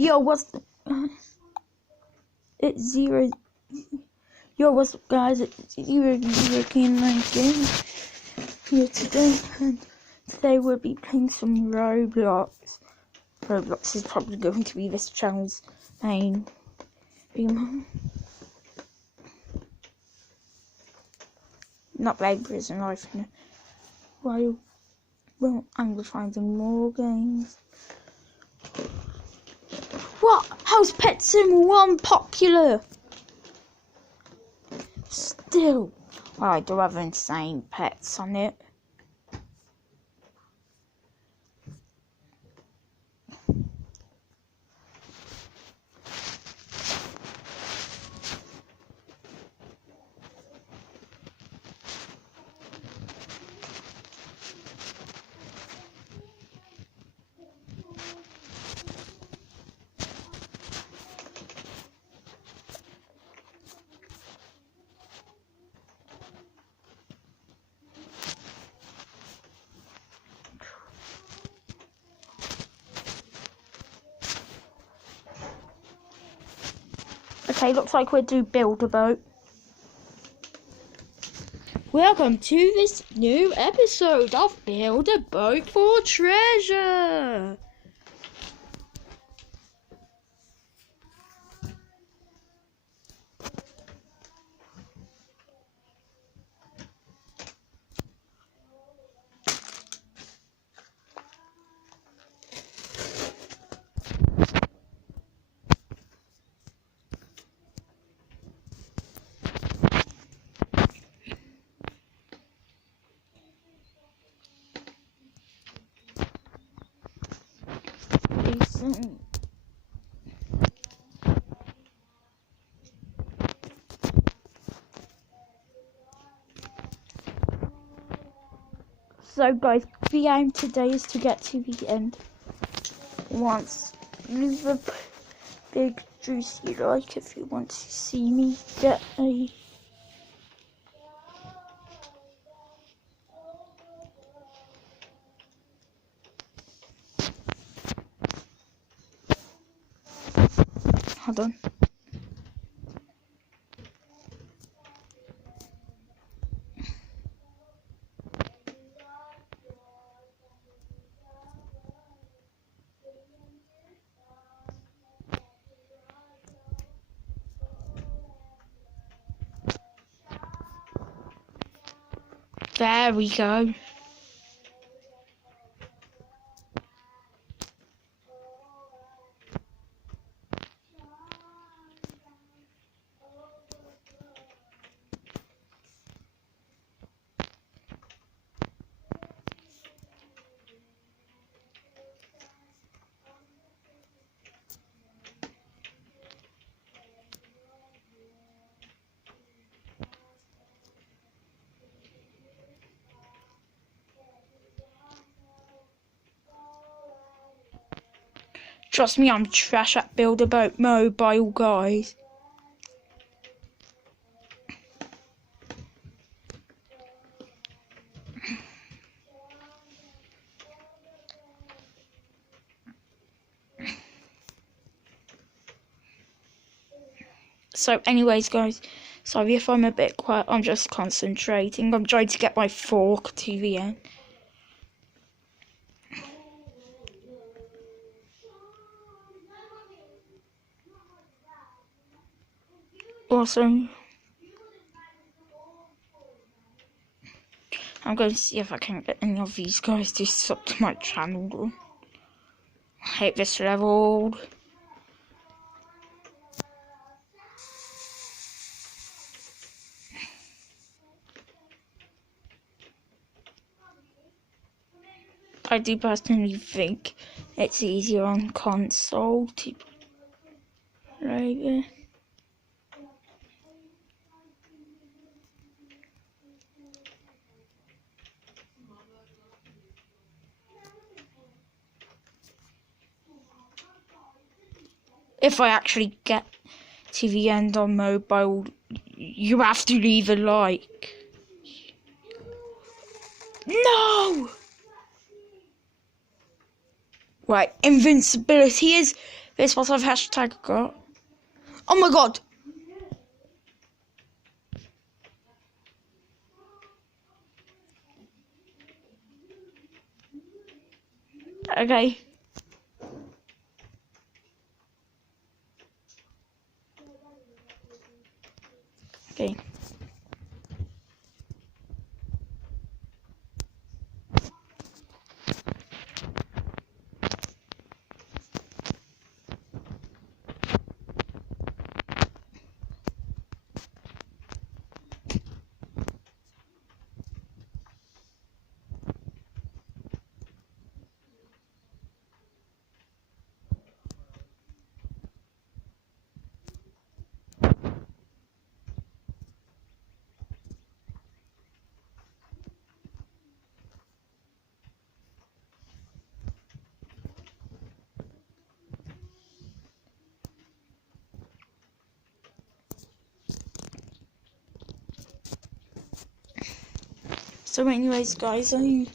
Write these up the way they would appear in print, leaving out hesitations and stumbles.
Yo, what's it's zero. Yo, what's up, guys? It's Zero King 19 here today, and today we'll be playing some Roblox. Roblox is probably going to be this channel's main theme. Not playing Prison Life in a while. Well, I'm gonna find some more games. What? How's Pet Sim 1 popular? Still. Well, I do have insane pets on it. Okay, looks like we're doing Build a Boat. Welcome to this new episode of Build a Boat for Treasure. So guys, the aim today is to get to the end. Once leave a big juicy like if you want to see me get a hold on. There we go. Trust me, I'm trash at Build a Boat Mobile, guys. So anyways, guys, sorry if I'm a bit quiet, I'm just concentrating. I'm trying to get my fork to the end. Also, I'm going to see if I can get any of these guys to sub to my channel. I hate this level. I do personally think it's easier on console to play it. If I actually get to the end on mobile, you have to leave a like. No! Right, invincibility is Wiesz wat I've hashtag got? Oh my god! Okay. Okay. So anyways guys, I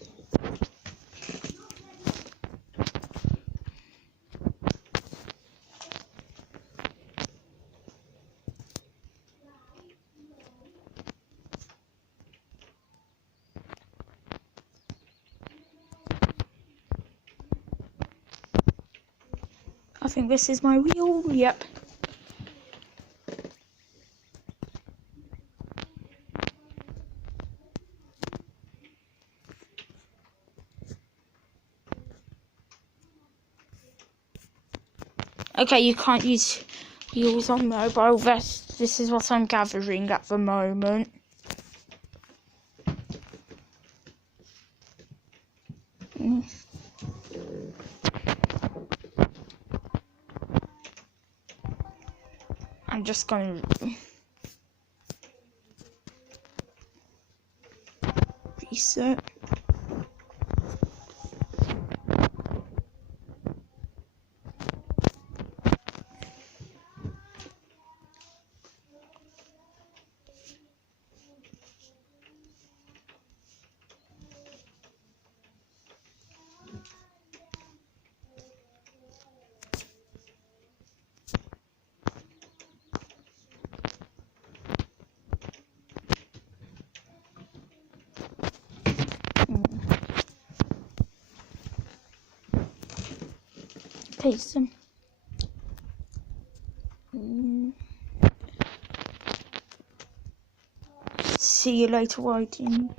think this is my wheel. Yep. Okay, you can't use wheels on mobile. This is what I'm gathering at the moment. I'm just gonna reset. Paste them. See you later, Whiting.